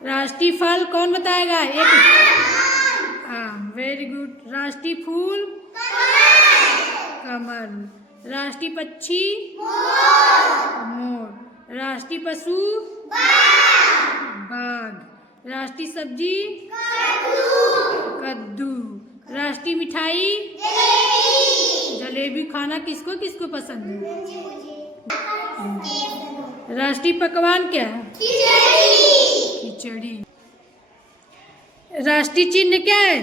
राष्ट्रीय फल कौन बताएगा? एक। हाँ, वेरी गुड। राष्ट्रीय फूल कमल। राष्ट्रीय पक्षी मोर। राष्ट्रीय पशु बाघ। राष्ट्रीय सब्जी कद्दू। राष्ट्रीय मिठाई जलेबी। खाना किसको किसको पसंद है? राष्ट्रीय पकवान क्या है? खिचड़ी। राष्ट्रीय चिन्ह क्या है?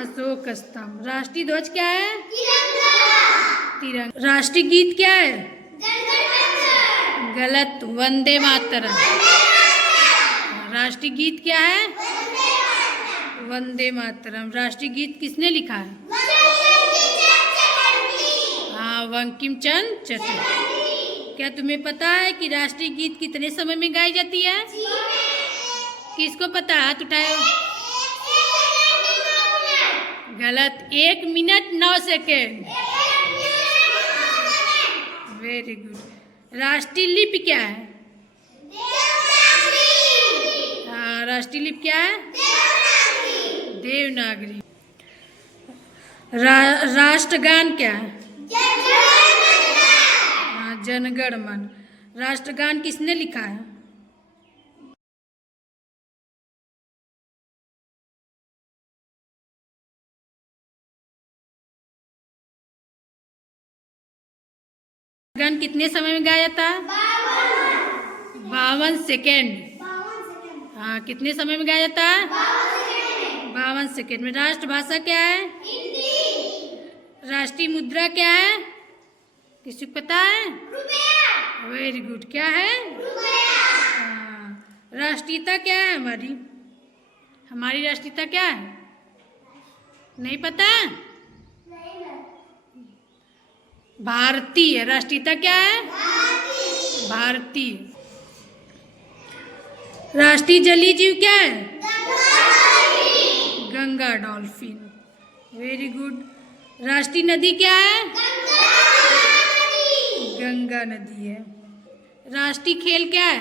अशोक स्तंभ। राष्ट्रीय ध्वज क्या है? तिरंगा। राष्ट्रीय गीत क्या है? गलत, वंदे मातरम। राष्ट्रीय गीत क्या है? वंदे मातरम। राष्ट्रीय गीत किसने लिखा है? हाँ, बंकिम चंद्र चटर्जी। क्या तुम्हें पता है कि राष्ट्रीय गीत कितने समय में गाई जाती है? किसको पता? हाथ उठाओ। गलत, 1 मिनट 9 सेकेंड। Very good. राष्ट्रीय लिपि क्या है? हाँ, राष्ट्रीय लिपि क्या है? देवनागरी। राष्ट्रगान क्या है? हाँ, जनगण मन। राष्ट्रगान किसने लिखा है? गान कितने समय में गाया जाता है? 52 सेकेंड। हाँ, कितने समय में गाया जाता है? 52 सेकेंड में। राष्ट्रभाषा क्या है? राष्ट्रीय मुद्रा क्या है? किसी को पता है? Very good. क्या है? हाँ। राष्ट्रीयता क्या है हमारी? हमारी राष्ट्रीयता क्या है? नहीं पता? भारतीय। राष्ट्रीयता क्या है? भारतीय। राष्ट्रीय जलीय जीव क्या है? गंगा डॉल्फिन। Very good. राष्ट्रीय नदी क्या है? गंगा नदी है। राष्ट्रीय खेल क्या है?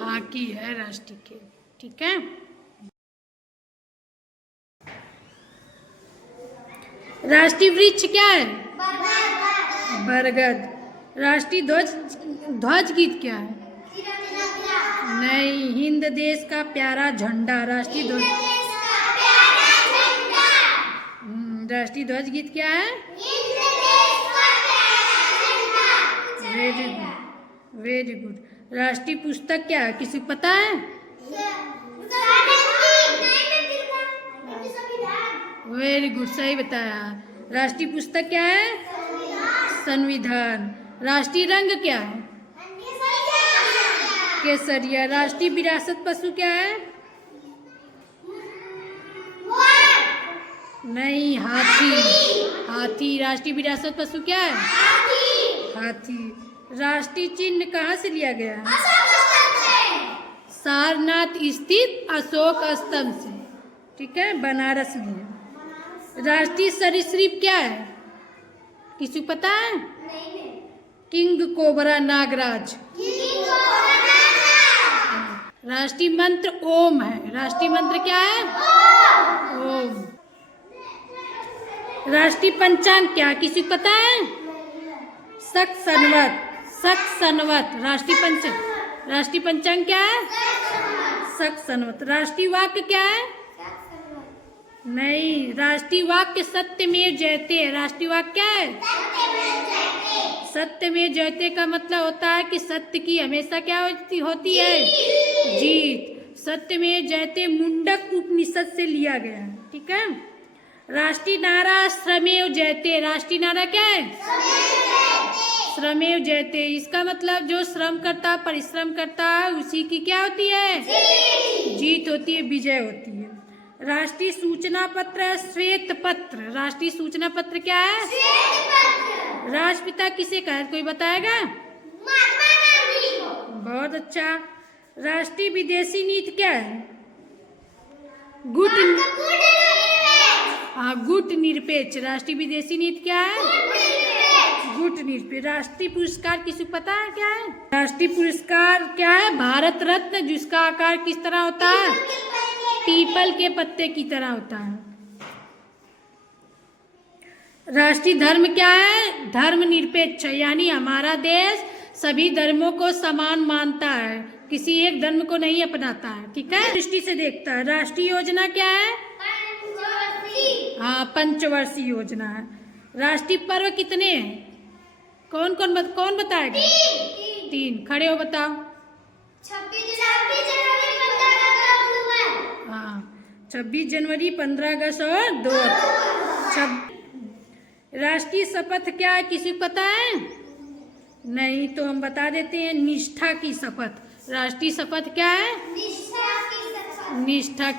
हॉकी है राष्ट्रीय खेल। ठीक है। राष्ट्रीय वृक्ष क्या है? बरगद। राष्ट्रीय ध्वज गीत क्या है? नहीं, हिंद देश का प्यारा झंडा। राष्ट्रीय ध्वज। राष्ट्रीय ध्वज गीत क्या है? Very good, very good. राष्ट्रीय पुस्तक क्या है? किसी को पता है? वेरी गुड, सही बताया। राष्ट्रीय पुस्तक क्या है? संविधान। राष्ट्रीय रंग क्या है? केसरिया। राष्ट्रीय विरासत पशु क्या है? नहीं, हाथी। हाथी। राष्ट्रीय विरासत पशु क्या है? हाथी। राष्ट्रीय चिन्ह कहाँ से लिया गया है? सारनाथ स्थित अशोक स्तंभ से। ठीक है, बनारस में। राष्ट्रीय सरीसृप क्या है? किसी को पता है? किंग कोबरा नागराज। राष्ट्रीय मंत्र ओम है। राष्ट्रीय मंत्र क्या है? ओम। राष्ट्रीय पंचांग क्या? किसी को पता है? शक संवत। शक संवत। राष्ट्रीय पंचांग क्या है? शक संवत। राष्ट्रीय वाक्य क्या है? नहीं, राष्ट्रीय वाक्य सत्यमेव जयते। राष्ट्रीय वाक्य क्या है? सत्यमेव जयते का मतलब होता है कि सत्य की हमेशा क्या होती है? जीत। सत्यमेव जयते मुंडक उपनिषद से लिया गया है। ठीक है। राष्ट्रीय नारा श्रमेव जयते। राष्ट्रीय नारा क्या है? श्रमेव जयते। इसका मतलब जो श्रम करता है, परिश्रम करता है, उसी की क्या होती है? जीत होती है, विजय होती है। राष्ट्रीय सूचना पत्र श्वेत पत्र। राष्ट्रीय सूचना पत्र क्या है? राष्ट्रपिता किसे कहा? कोई बताएगा? बहुत अच्छा। राष्ट्रीय विदेशी नीति क्या है? गुट निरपेक्ष। राष्ट्रीय विदेशी नीति क्या है? गुट न्यूज। राष्ट्रीय पुरस्कार किसी को पता है क्या है? राष्ट्रीय पुरस्कार क्या है? भारत रत्न, जिसका आकार किस तरह होता है? पीपल के पत्ते की तरह होता है। राष्ट्रीय धर्म क्या है? धर्मनिरपेक्ष, यानी हमारा देश सभी धर्मों को समान मानता है, किसी एक धर्म को नहीं अपनाता है। ठीक है, दृष्टि से देखता है। राष्ट्रीय योजना क्या है? हाँ, पंचवर्षीय योजना है। राष्ट्रीय पर्व कितने हैं? कौन बताएगा? 3। खड़े हो बताओ। 26 जनवरी, 15 अगस्त और 2 राष्ट्रीय शपथ क्या है? किसी को पता है? नहीं, तो हम बता देते हैं, निष्ठा की शपथ। राष्ट्रीय शपथ क्या है? निष्ठा की।